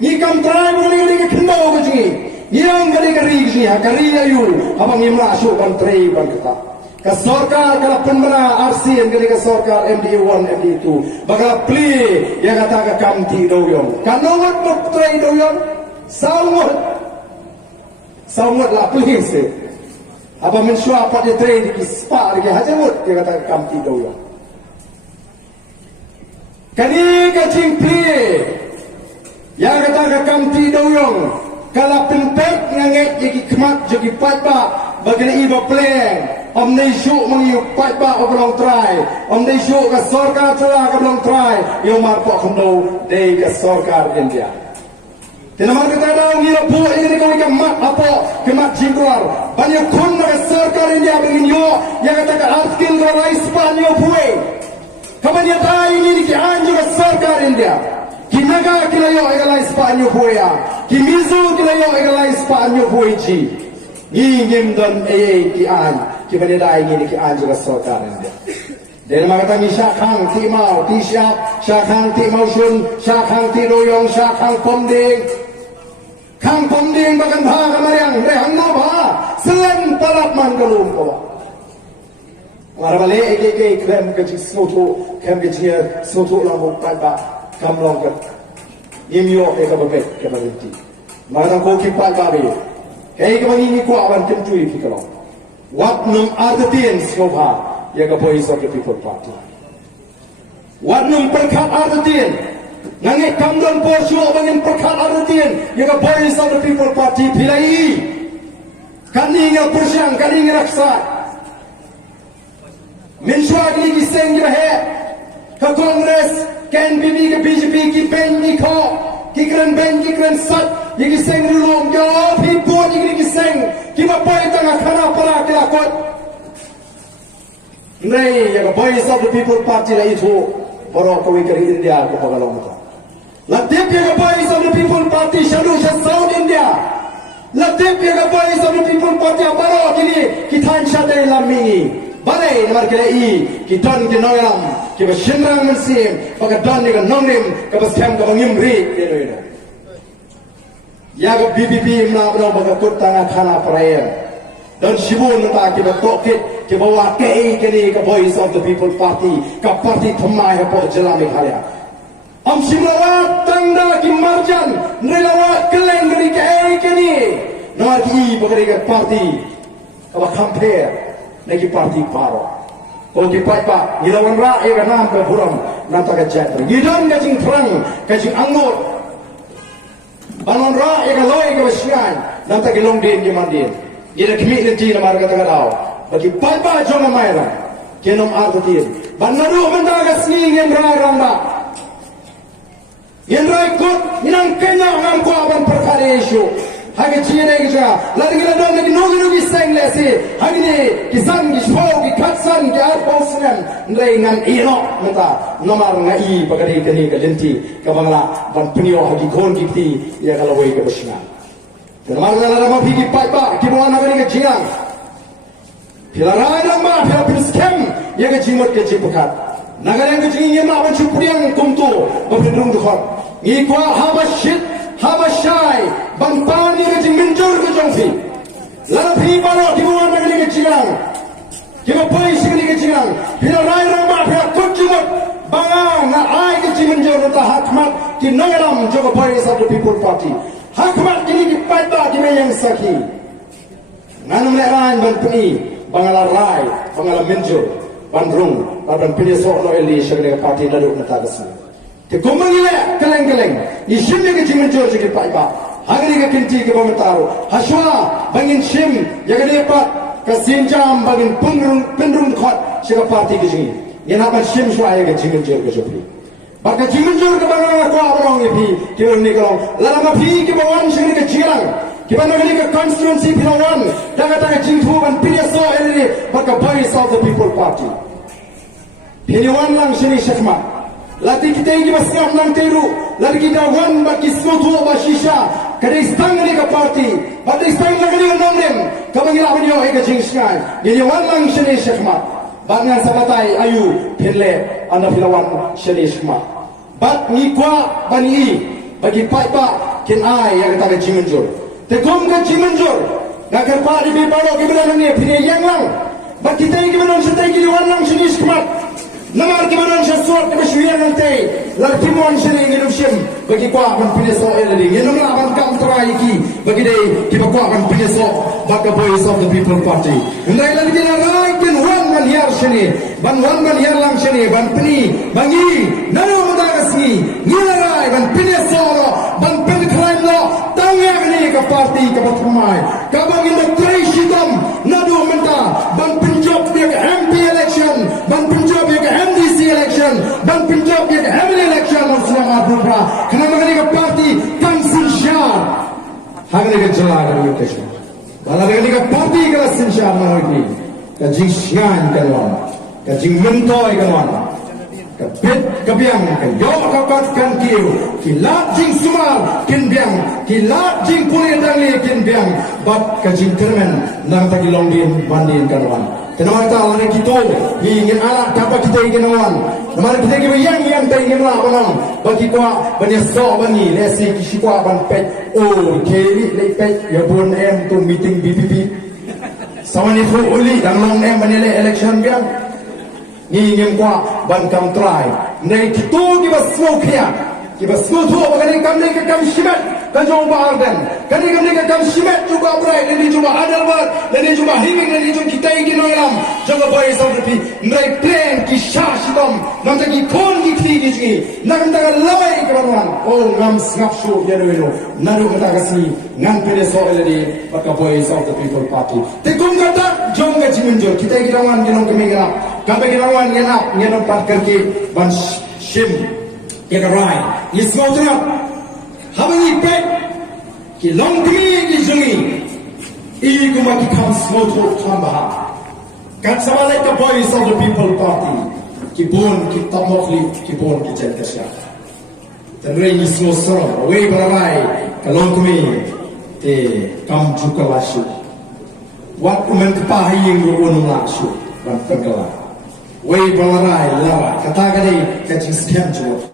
ni kam trai boleh ke kendo ke sini yang kali sini kali ayu abang imra syuk ban trai ban kita ke sorkar kala penbena RC kali ke sorkar MD1 MD2 bakal play yang kata ke kamti doyong kanowat bok trai doyong sawat lah play se apa mensua apa dia trai di spa di hajamut dia kata ke kamti doyong kani kacing play yang kata ke kamti doyong kala penpek nganget jadi kemat jadi patba bagi iba play om nei syuk mengiu patba oblong try om nei syuk ke sorkar celah ke oblong try yo marpok kendo dei ke sorkar India tenamar kita dah ngira buat ini kau ikan mat apa kemat jingkar banyak kun ke sorkar India begini yo yang kata ke artikel rai Spanyol buai kapan dia tahu ini ke anjur ke sorkar India kinaga kilayo egalai Spanyol buai ya kimizu kilayo egalai Spanyol buai ji ngim dan ki an ki bani dai ni ki an juga sorkar India dan maka ni syakang ti mau ti syap syakang ti mau sun syakang ti doyong syakang pomding kang pomding bagan bha kamariang rehang no bha selen palap man kalum ko lara bale ek krem ke soto krem ke chia soto la mo pa ba kam long ke nimyo e ka babet ke babeti maka ko ki pa ba be kay ka ni ko awan tem chui fi kalong wat num artien sokha ya ka Voice of the People Party wat num perkhat artien nangi kamdon posyo bangin perkhat artien ya ka Voice of the People Party pilai kani nga persyang kani nga raksa menswa ki seng he ka Congress kan bibi ke BJP ki pen ni ko ki kren sat yiki seng rulong jawab hibuan yiki seng kima pai tengah khana para kelakot nei ya Voice of the People Party la itu boro ko wikari India ko pagalong ta latip ya Voice of the People Party shalu South India latip ya Voice of the People Party baro kini kithan shadai lami balai namar kini kiton ki noyam ki bashinrang mensim baga don ni nongrim ka baskem ka bangimri ino ya ke BBP mna baga kutanga khana prayer dan sibun ta ki batokit ki bawa kei kini ka Voice of the People Party ka parti thamai ha po jalami khalya am simlawa tanda ki marjan nrilawa keleng dari kei kini no ki bagari ka parti ka compare lagi parti paro ko ki paipa ilawan ra e ka nam ka buram nata ka jatra gidan ka jing trang ka jing angot banon ra e ka loy ka basyan nata ki long din ki mandin ida kimi nanti na marga ta daw bagi paipa jong maira kenom artin banaru mendaga singem ra ramba yen ra ko inang kenya ngam ko aban perkara isu hage chine gija lagi la dong ni nogi seng lesi hage ni kisan ki shau ki katsan ki ar posnem ndai ngam ino mata nomar ngai bagari kani ka lenti ka bangla ban pinio hage kon ki ti ya kala wei ka bashna nomar la ma phi ki paipa ki bo na gari ka jingang pilara namba phila piskem ya ka jimot ke jipakat nagarang ka jingi ma ban chupriang kumto ba pindrung dukhot ngi kwa habashit habashai bang pani ke jing minjur ke jongsi lana phi baro di buan nagani ke jingang kima pai sigani ke jingang phila rai ramba phila kutjumot banga na ai ke jing minjur ta hakmat ki noyaram jogo Voice of the People Party hakmat kini ki paita ki yang saki nanum le ran ban pni bangala rai bangala minjur bandrung ban pni so no eli sigani ke party lalu na tagasi te gomangile keleng ishimne ke jimen jojo ke paiba hagri ke kinti ke bamataro haswa bangin shim yagane pat ka sinjam bangin penrung khot sika party ke jingi yana ban shim shwa ke jimen jojo ke jopi baka jimen jojo ke bangala ko abrong epi ke ni kalong lama phi ke bawan shing ke jirang ke banagani ke constituency pinawan daga jingthu ban pso ele baka Voice of the People Party pinawan lang shini shakma lati kita ini masih nang teru lati kita wan baki sotu basisha kada istang ni ka party bada istang lagi ni nomrem kabangila abinyo e ka jingskai ni wan lang shini shakma bangan sabatai ayu phirle ana filawan shini shakma bat ni kwa bani bagi paipa kin ai yang kata jimenjur te kom ka jimenjur nakar pa di baro ke benar ni phine yang lang ba kita ki benar setai ki wan lang sini smart namar ki benar sesuat ke syuyan nanti lar timon sini ni lusim bagi kwa ban phine so eladi ni namla ban kam trai ki bagi dei ki ba kwa ban phine so baka voice of the people party ndai lagi dina rai kin wan man yar sini ban wan man yar lang sini ban pni bangi nanu mudagasni ni rai ban phine so ban pen crime lo tangya ni ka party ka batmai ka bagi mo trai shitam nadu menta ban pinjab dia MP election ban pinjab dia MDC election ban pinjab dia Emily election of Sinama Bubra kana magani ka party kansin shar hagani ka jala ka location wala magani ka party ka sin shar na hoyi ka jing shan ka wan ka jing mentoy ka wan ka pet ka biang ka yo ka kat kan kiu ki lat jing sumal kin biang ki lat jing punin dangli kin biang bat ka jing termen nang ta ki longin bandin kan wan kenapa kita orang kita ingin alat apa kita ingin awan nama kita ingin yang kita ingin lah orang bagi kuat banyak sok bani lesi kisi kuat ban pet oh kiri lepet ya bon em tu meeting BPP sama ni fu uli dan long em bani election biang ni ingin kuat ban kam try nei kita kita smoke ya kita smoke tu bagaimana kami ni kami sibat kan jom barden kan kami kan simet juga berai dan juga adalbat dan juga himing dan juga kita ingin orang jaga bayi saudara mereka plan kisah sitam nanti kon dikti dikti nak kita lawai kebaruan oh ngam ngap show ya dulu naru kita kasih ngam pede soal ini pakai bayi saudara people party tekum kata jom gaji menjol kita ingin orang yang kami gerak kami ingin orang yang nampak kerja ban shim ya kerai ni semua tu Habang ipet ki long kini ki jungi I kuma ki kam smoto kamba kat sama like the voice of the people party ki bon ki tamokli ki bon ki jet kasya tanrei ni smo soro away bararai ka long kini te kam juga lasu wat kumen kepahi yang beronong lasu ban pegala way bararai lawa kata kali ka jing scam jo